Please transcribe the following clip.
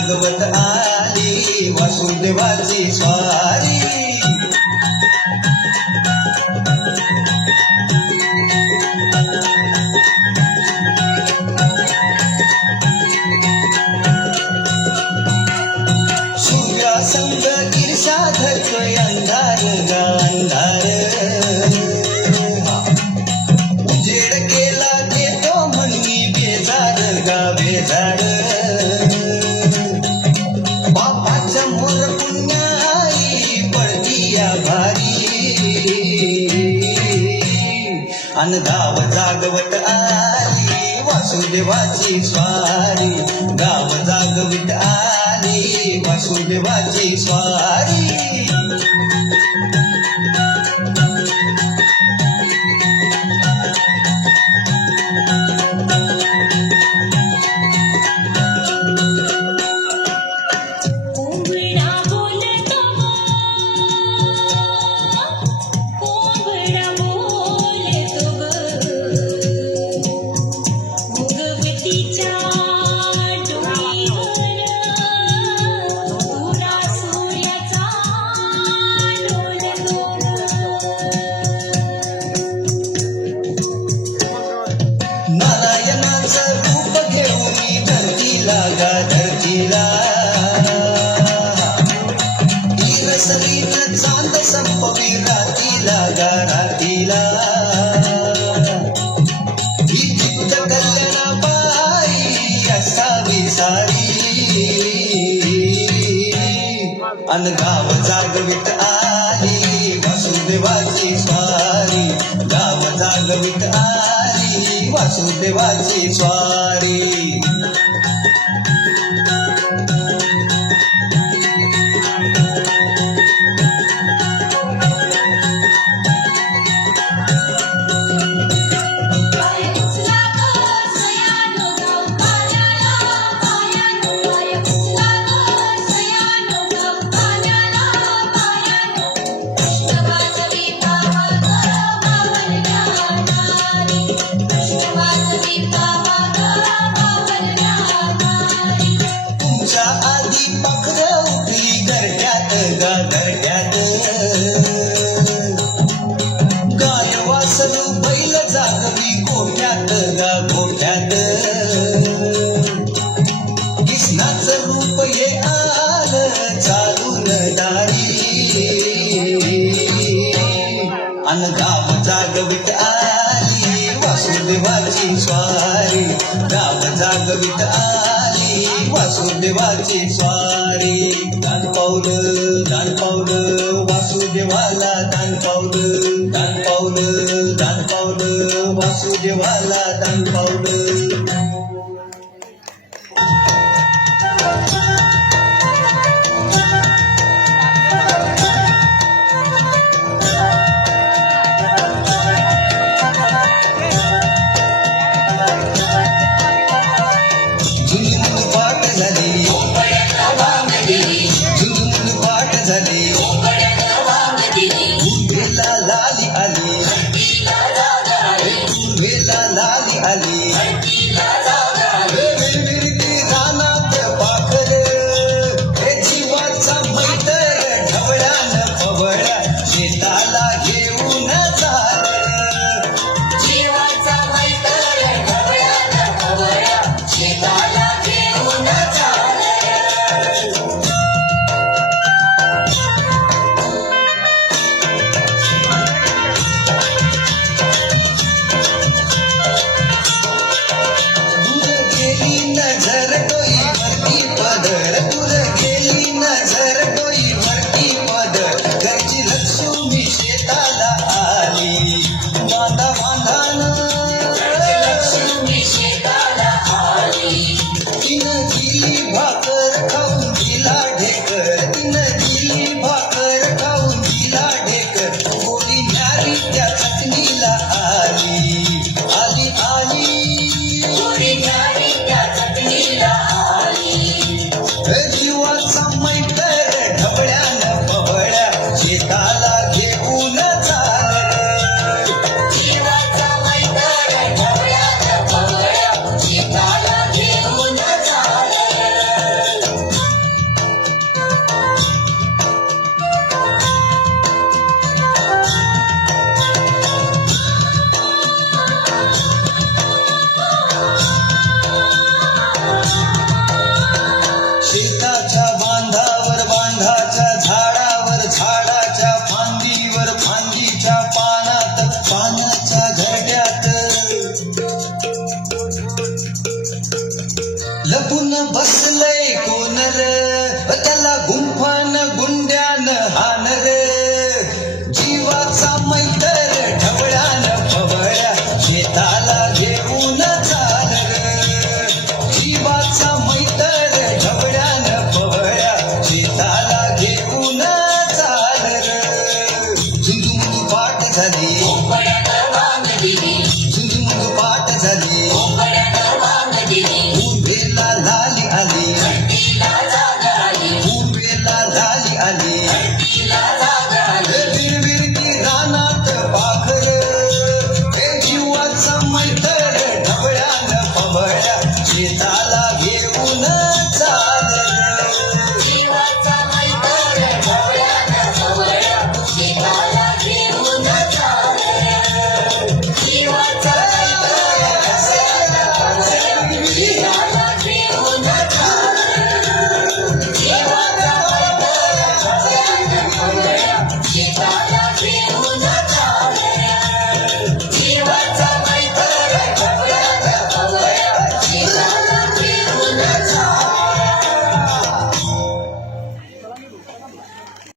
जागवत आली वासुदेवाची स्वारी. सूर्यासंग गिरसाधक अंधार गा अंधार, उजेड केला देतो म्हणून बेजार गा बेजार. बापाच्या मोर पुण्याई पडती या भारी, अन गाव जागवत आली वासुदेवाची स्वारी. गाव जागवित आली वासुदेवाची स्वारी. नारायणाचं रूप घेऊन धरतीला गा धरतीला, रसलीत चांद संपवी रातीला गा रातीला. ही चित्त कल्याणाबाई असावी सारी, अन गाव जागवित आली वासुदेवाची स्वारी. गाव जागवित आली वासुदेवाची स्वारी. तुमच्या आधी पाखरं उठली घरट्यात गा घरट्यात, गाय वासरू बैल जागवी गोठ्यात गा गोठ्यात. कृष्णाचं रूप हे आलं चालून दारी, अन गाव जागवित आली वासुदेवाची स्वारी. गाव जागवित आली वासुदेवाची स्वारी. दान पावलं वासुदेवाला दान पावलं, दान पावलं दान पावलं वासुदेवाला दान पावलं. लाली आली लाली आली, रानात पाखर हे जीवाचा मैत्र ढवळ्यान पवळ्या शेताला घेऊन चाल. जीवाचा मैत्र ढवळ्यान पवळ्या शेताला घेऊन चाल. सावळ्या शेताला घेऊन